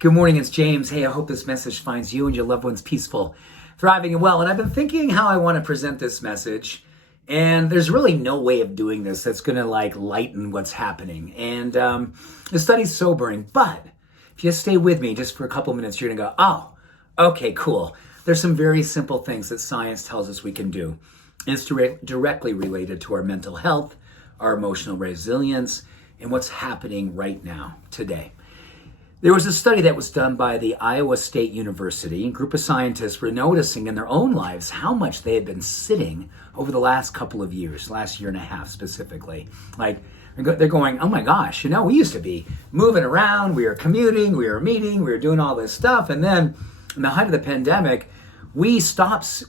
Good morning, it's James. Hey, I hope this message finds you and your loved ones peaceful, thriving, and well. And I've been thinking how I want to present this message, and there's really no way of doing this that's going to lighten what's happening. And the study's sobering, but if you stay with me just for a couple minutes, you're going to go, oh, okay, cool. There's some very simple things that science tells us we can do. And it's directly related to our mental health, our emotional resilience, and what's happening right now, today. There was a study that was done by the Iowa State University. A group of scientists were noticing in their own lives how much they had been sitting over the last couple of years, last year and a half specifically. They're going, oh my gosh, we used to be moving around, we were commuting, we were meeting, we were doing all this stuff. And then in the height of the pandemic, we stopped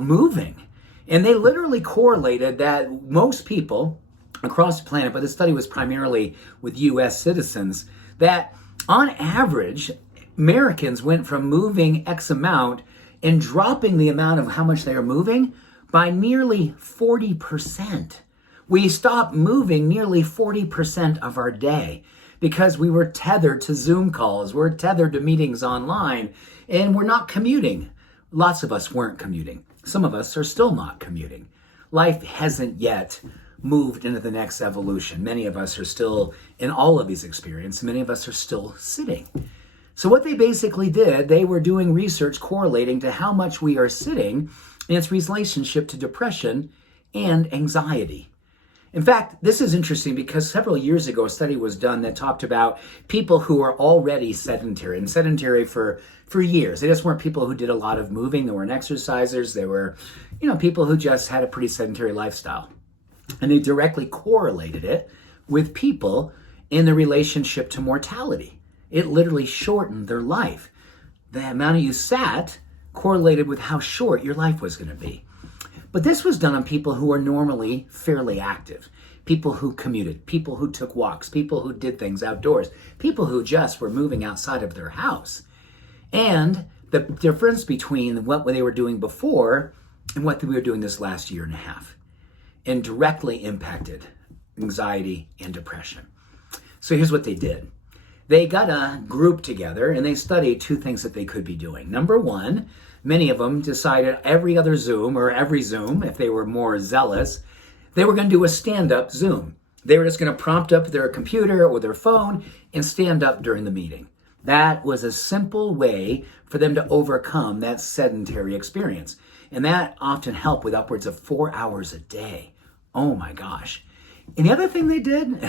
moving. And they literally correlated that most people across the planet, but the study was primarily with US citizens, that on average, Americans went from moving X amount and dropping the amount of how much they are moving by nearly 40%. We stopped moving nearly 40% of our day because we were tethered to Zoom calls, we're tethered to meetings online, and we're not commuting. Lots of us weren't commuting. Some of us are still not commuting. Life hasn't yet moved into the next evolution. Many of us are still in all of these experiences. Many of us are still sitting. So what they basically did, they were doing research correlating to how much we are sitting and its relationship to depression and anxiety. In fact, this is interesting because several years ago, a study was done that talked about people who are already sedentary and sedentary for years. They just weren't people who did a lot of moving. They weren't exercisers. They were, people who just had a pretty sedentary lifestyle. And they directly correlated it with people in the relationship to mortality. It literally shortened their life. The amount of you sat correlated with how short your life was going to be. But this was done on people who are normally fairly active. People who commuted, people who took walks, people who did things outdoors, people who just were moving outside of their house. And the difference between what they were doing before and what we were doing this last year and a half, and directly impacted anxiety and depression. So here's what they did. They got a group together and they studied two things that they could be doing. Number one, many of them decided every other Zoom or every Zoom, if they were more zealous, they were going to do a stand-up Zoom. They were just going to prompt up their computer or their phone and stand up during the meeting. That was a simple way for them to overcome that sedentary experience. And that often helped with upwards of 4 hours a day. Oh my gosh. And the other thing they did,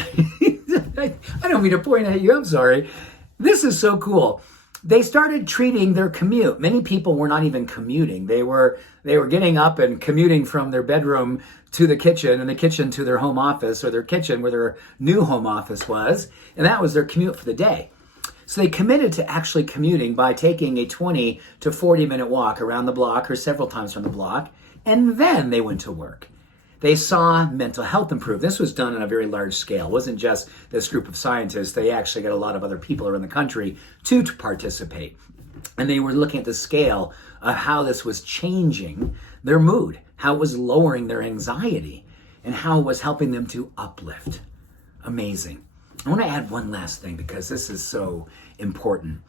I don't mean to point at you, I'm sorry. This is so cool. They started treating their commute. Many people were not even commuting. They were getting up and commuting from their bedroom to the kitchen and the kitchen to their home office, or their kitchen where their new home office was. And that was their commute for the day. So they committed to actually commuting by taking a 20 to 40 minute walk around the block or several times around the block. And then they went to work. They saw mental health improve. This was done on a very large scale. It wasn't just this group of scientists. They actually got a lot of other people around the country to participate. And they were looking at the scale of how this was changing their mood, how it was lowering their anxiety, and how it was helping them to uplift. Amazing. I want to add one last thing because this is so important.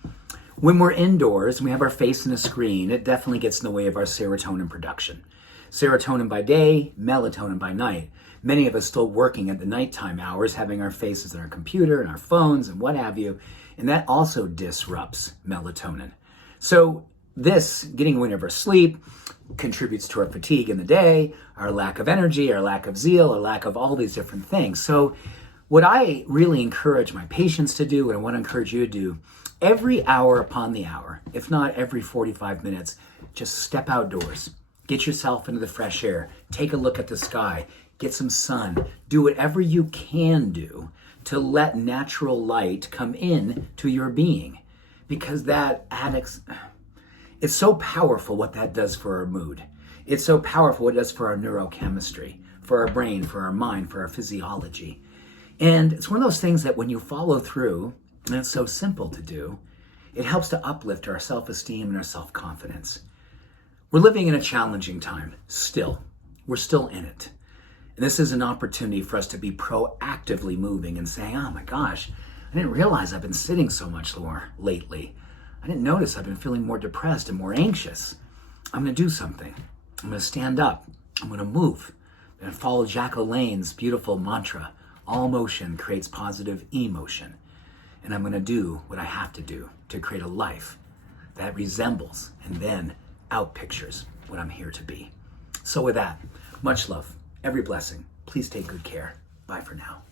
When we're indoors and we have our face in a screen, it definitely gets in the way of our serotonin production. Serotonin by day, melatonin by night. Many of us still working at the nighttime hours, having our faces in our computer and our phones and what have you, and that also disrupts melatonin. So this, getting away of our sleep, contributes to our fatigue in the day, our lack of energy, our lack of zeal, our lack of all these different things. So what I really encourage my patients to do, and I want to encourage you to do, every hour upon the hour, if not every 45 minutes, just step outdoors. Get yourself into the fresh air. Take a look at the sky. Get some sun. Do whatever you can do to let natural light come in to your being. Because it's so powerful what that does for our mood. It's so powerful what it does for our neurochemistry, for our brain, for our mind, for our physiology. And it's one of those things that when you follow through, and it's so simple to do, it helps to uplift our self-esteem and our self-confidence. We're living in a challenging time, still. We're still in it. And this is an opportunity for us to be proactively moving and saying, oh my gosh, didn't realize I've been sitting so much more lately. I didn't notice I've been feeling more depressed and more anxious. I'm going to do something. I'm going to stand up. I'm going to move. I'm going to follow Jack LaLanne's beautiful mantra. All motion creates positive emotion. And I'm going to do what I have to do to create a life that resembles and then outpictures what I'm here to be. So with that, much love, every blessing. Please take good care. Bye for now.